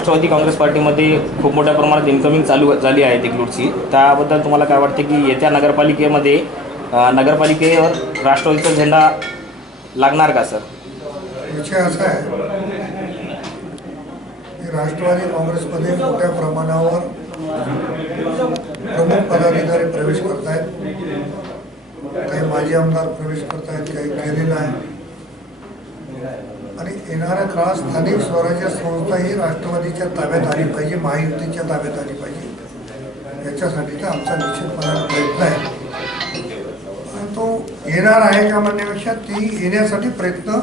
राष्ट्रवादी काँग्रेस पार्टीमध्ये खूप मोठ्या प्रमाणात इन्कमिंग चालू झाली आहे तिकडची त्याबद्दल तुम्हाला काय वाटतं की येत्या नगरपालिकेमध्ये नगरपालिकेवर राष्ट्रवादीचा झेंडा लागणार का सर विषय असा आहे की राष्ट्रवादी काँग्रेसमध्ये मोठ्या प्रमाणावर प्रमुख पदाधिकारी प्रवेश करत आहेत काही माजी आमदार प्रवेश करत आहेत काही केलेला आहे आणि येणाऱ्या काळात स्थानिक स्वराज्य संस्था ही राष्ट्रवादीच्या ताब्यात आली पाहिजे महायुतीच्या ताब्यात आली पाहिजे तर आमचा निश्चितपणाने प्रयत्न आहे तो येणार आहे का म्हणण्यापेक्षा ती येण्यासाठी प्रयत्न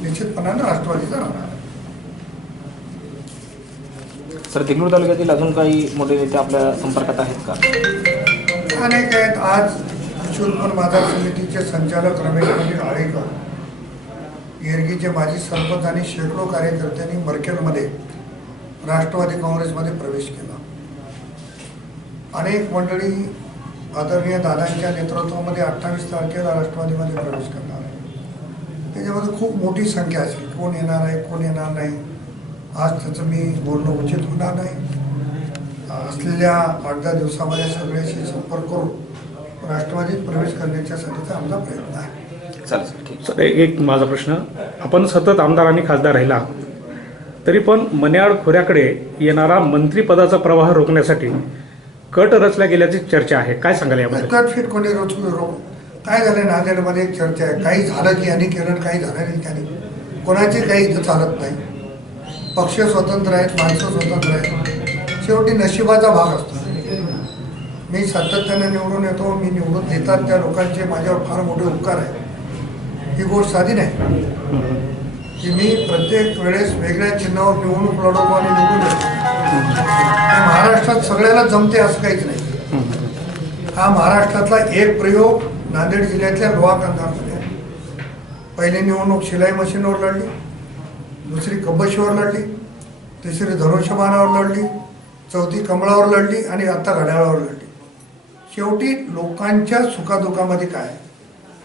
निश्चितपणाने राष्ट्रवादीचा राहणार सर देगलूर तालुक्यातील अजून काही मोठे नेते आपल्या संपर्कात आहेत का अनेक आहेत आज चुलपूर बाजार समितीचे संचालक रमेश पाटील आळेकर येरगीचे माजी सरपंच आणि शेकडो कार्यकर्त्यांनी मरखेडमध्ये राष्ट्रवादी काँग्रेसमध्ये प्रवेश केला अनेक मंडळी आदरणीय दादांच्या नेतृत्वामध्ये अठ्ठावीस तारखेला राष्ट्रवादीमध्ये प्रवेश करणार आहे त्याच्यामध्ये खूप मोठी संख्या असेल कोण येणार आहे कोण येणार नाही आज त्याचं मी बोलणं उचित होणार नाही असलेल्या आठ दहा दिवसामध्ये सगळ्याशी संपर्क करून राष्ट्रवादीत प्रवेश करण्याच्यासाठीचा आमचा प्रयत्न आहे चालेल सर एक, एक माझा प्रश्न आपण सतत आमदार आणि खासदार राहिला तरी पण मन्याळ खोऱ्याकडे येणारा मंत्रीपदाचा प्रवाह रोखण्यासाठी कट रचल्या गेल्याची चर्चा आहे काय सांगाल याबद्दल फिट कोणी रचून रो काय झालं नांदेडमध्ये एक चर्चा आहे काही झालं की आणि केलं काही झालं नाही त्याने कोणाची काही इथं चालत नाही पक्ष स्वतंत्र आहेत माणसं स्वतंत्र आहेत शेवटी नशिबाचा भाग असतो मी सातत्याने निवडून येतो मी निवडून देतात त्या लोकांचे माझ्यावर फार मोठे उपकार आहेत ही गोष्ट साधी नाही की मी प्रत्येक वेळेस वेगळ्या चिन्हावर निवडणूक लढवतो आणि निवडून महाराष्ट्रात सगळ्याला जमते असं काहीच नाही हा महाराष्ट्रातला एक प्रयोग नांदेड जिल्ह्यातल्या लोहा आहे पहिली निवडणूक शिलाई मशीनवर लढली दुसरी कब्बशीवर लढली तिसरी धनुष्यमानावर लढली चौथी कमळावर लढली आणि आत्ता घड्याळावर लढली शेवटी लोकांच्या सुखादुखामध्ये काय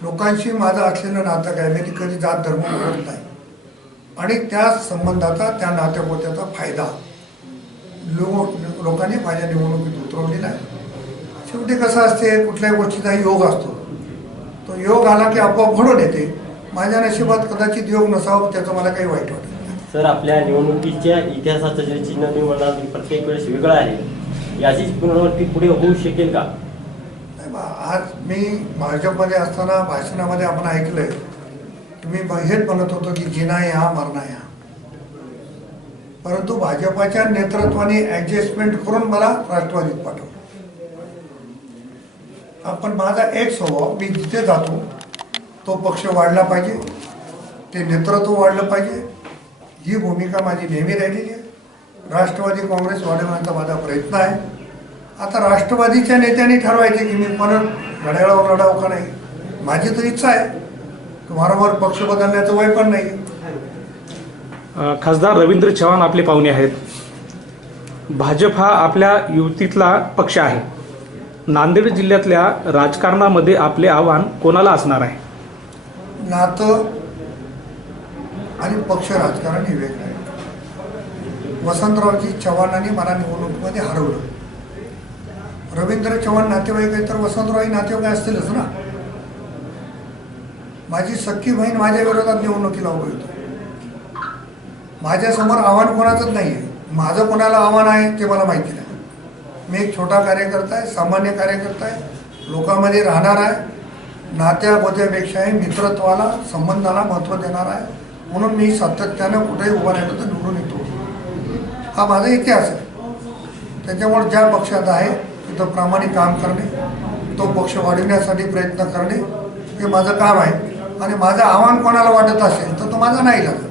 लोकांशी माझं असलेलं नातं काय मी कधी जात धर्म करत नाही आणि त्या संबंधाचा त्या नात्यापोत्याचा फायदा लो लोकांनी माझ्या निवडणुकीत उतरवलेला आहे शेवटी कसं असते कुठल्याही गोष्टीचा योग असतो तो योग आला की आपोआप घडून येते माझ्या नशिबात कदाचित योग नसावं त्याचं मला काही वाईट वाटत सर आपल्या निवडणुकीच्या इतिहासाचं जे चिन्ह निवडणार प्रत्येक वेळेस वेगळं आहे याचीच पुनरावृत्ती पुढे होऊ शकेल का आज मी भाजपमध्ये असताना भाषणामध्ये आपण ऐकलंय मी हेच म्हणत होतो की जिना या मरणा या परंतु भाजपाच्या नेतृत्वाने ऍडजस्टमेंट करून मला राष्ट्रवादीत पाठवलं आपण माझा एक स्वभाव मी जिथे जातो तो पक्ष वाढला पाहिजे ते नेतृत्व वाढलं पाहिजे ही भूमिका माझी नेहमी राहिलेली आहे राष्ट्रवादी काँग्रेस वाढवण्याचा माझा प्रयत्न आहे आता राष्ट्रवादीच्या नेत्यांनी ठरवायचे की मी परत घड्याळावर लढाव का नाही माझी तर इच्छा आहे वारंवार पक्ष बदलण्याचं वय पण नाही खासदार रवींद्र चव्हाण आपले पाहुणे आहेत भाजप हा आपल्या युतीतला पक्ष आहे नांदेड जिल्ह्यातल्या राजकारणामध्ये आपले आव्हान कोणाला असणार आहे नात आणि पक्ष राजकारण हे वेगळं आहे वसंतरावजी चव्हाणांनी मला निवडणुकीमध्ये हरवलं रवींद्र चव्हाण नातेवाईक आहे तर वसंतरावही नातेवाईक असतीलच ना माझी सख्खी बहीण माझ्या विरोधात निवडणुकीला उभी होती माझ्यासमोर आव्हान कोणाचंच नाही आहे माझं कोणाला आव्हान आहे ते मला माहिती नाही मी एक छोटा कार्यकर्ता आहे सामान्य कार्यकर्ता आहे लोकांमध्ये राहणार आहे नात्या बोत्यापेक्षाही मित्रत्वाला संबंधाला महत्त्व देणार आहे म्हणून मी सातत्यानं कुठेही उभा राहिलो तर निवडून येतो हा माझा इतिहास आहे त्याच्यामुळे ज्या पक्षात आहे तो प्रामाणिक काम करणे तो पक्ष वाढविण्यासाठी प्रयत्न करणे हे माझं काम आहे आणि माझं आव्हान कोणाला वाटत असेल तर तो माझा नाही लागत